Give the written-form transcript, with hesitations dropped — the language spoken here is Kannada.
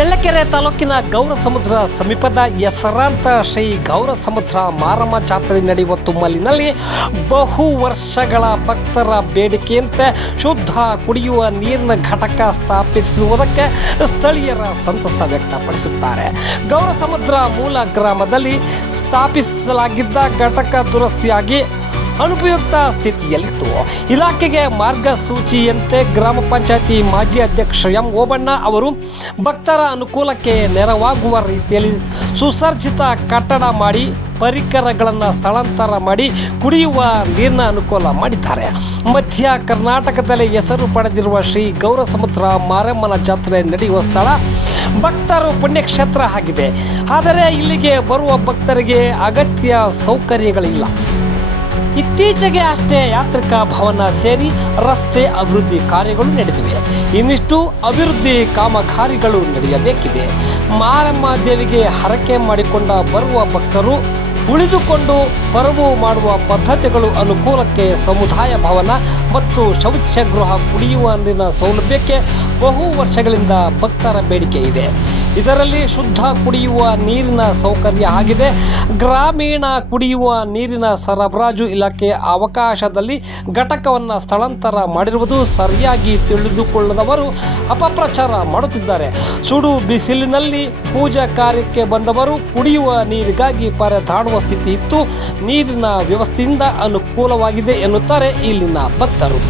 ಚಳ್ಳಕೆರೆ ತಾಲೂಕಿನ ಗೌರಸಮುದ್ರ ಸಮೀಪದ ಹೆಸರಾಂತ ಶ್ರೀ ಗೌರಸಮುದ್ರ ಮಾರಮ್ಮ ಜಾತ್ರೆ ನಡೆಯುವ ತುಮ್ಮಲಿನಲ್ಲಿ ಬಹು ವರ್ಷಗಳ ಭಕ್ತರ ಬೇಡಿಕೆಯಂತೆ ಶುದ್ಧ ಕುಡಿಯುವ ನೀರಿನ ಘಟಕ ಸ್ಥಾಪಿಸುವುದಕ್ಕೆ ಸ್ಥಳೀಯರ ಸಂತಸ ವ್ಯಕ್ತಪಡಿಸುತ್ತಾರೆ. ಗೌರಸಮುದ್ರ ಮೂಲ ಗ್ರಾಮದಲ್ಲಿ ಸ್ಥಾಪಿಸಲಾಗಿದ್ದ ಘಟಕ ದುರಸ್ತಿಯಾಗಿ ಅನುಪಯುಕ್ತ ಸ್ಥಿತಿಯಲ್ಲಿತ್ತು. ಇಲಾಖೆಗೆ ಮಾರ್ಗಸೂಚಿಯಂತೆ ಗ್ರಾಮ ಪಂಚಾಯತಿ ಮಾಜಿ ಅಧ್ಯಕ್ಷ ಎಂ ಓಬಣ್ಣ ಅವರು ಭಕ್ತರ ಅನುಕೂಲಕ್ಕೆ ನೆರವಾಗುವ ರೀತಿಯಲ್ಲಿ ಸುಸಜ್ಜಿತ ಕಟ್ಟಡ ಮಾಡಿ ಪರಿಕರಗಳನ್ನು ಸ್ಥಳಾಂತರ ಮಾಡಿ ಕುಡಿಯುವ ನೀರಿನ ಅನುಕೂಲ ಮಾಡಿದ್ದಾರೆ. ಮಧ್ಯ ಕರ್ನಾಟಕದಲ್ಲಿ ಹೆಸರು ಪಡೆದಿರುವ ಶ್ರೀ ಗೌರಸಮುದ್ರ ಮಾರಮ್ಮನ ಜಾತ್ರೆ ನಡೆಯುವ ಸ್ಥಳ ಭಕ್ತರು ಪುಣ್ಯಕ್ಷೇತ್ರ ಆಗಿದೆ. ಆದರೆ ಇಲ್ಲಿಗೆ ಬರುವ ಭಕ್ತರಿಗೆ ಅಗತ್ಯ ಸೌಕರ್ಯಗಳಿಲ್ಲ. ಇತ್ತೀಚೆಗೆ ಅಷ್ಟೇ ಯಾತ್ರಿಕ ಭವನ ಸೇರಿ ರಸ್ತೆ ಅಭಿವೃದ್ಧಿ ಕಾರ್ಯಗಳು ನಡೆದಿವೆ. ಇನ್ನಿಷ್ಟು ಅಭಿವೃದ್ಧಿ ಕಾಮಗಾರಿಗಳು ನಡೆಯಬೇಕಿದೆ. ಮಾರಮ್ಮ ದೇವಿಗೆ ಹರಕೆ ಮಾಡಿಕೊಂಡ ಬರುವ ಭಕ್ತರು ಉಳಿದುಕೊಂಡು ಪರವು ಮಾಡುವ ಪದ್ಧತಿಗಳು ಅನುಕೂಲಕ್ಕೆ ಸಮುದಾಯ ಭವನ ಮತ್ತು ಶೌಚಗೃಹ ಕುಡಿಯುವ ನೀರಿನ ಸೌಲಭ್ಯಕ್ಕೆ ಬಹು ವರ್ಷಗಳಿಂದ ಭಕ್ತರ ಬೇಡಿಕೆ ಇದೆ. ಇದರಲ್ಲಿ ಶುದ್ಧ ಕುಡಿಯುವ ನೀರಿನ ಸೌಕರ್ಯ ಆಗಿದೆ. ಗ್ರಾಮೀಣ ಕುಡಿಯುವ ನೀರಿನ ಸರಬರಾಜು ಇಲಾಖೆ ಅವಕಾಶದಲ್ಲಿ ಘಟಕವನ್ನು ಸ್ಥಳಾಂತರ ಮಾಡಿರುವುದು ಸರಿಯಾಗಿ ತಿಳಿದುಕೊಳ್ಳದವರು ಅಪಪ್ರಚಾರ ಮಾಡುತ್ತಿದ್ದಾರೆ. ಸುಡು ಬಿಸಿಲಿನಲ್ಲಿ ಪೂಜಾ ಕಾರ್ಯಕ್ಕೆ ಬಂದವರು ಕುಡಿಯುವ ನೀರಿಗಾಗಿ ಪರದಾಡುವ ಸ್ಥಿತಿ ಇತ್ತು. ನೀರಿನ ವ್ಯವಸ್ಥೆಯಿಂದ ಅನುಕೂಲವಾಗಿದೆ ಎನ್ನುತ್ತಾರೆ ಇಲ್ಲಿನ ಭಕ್ತರು.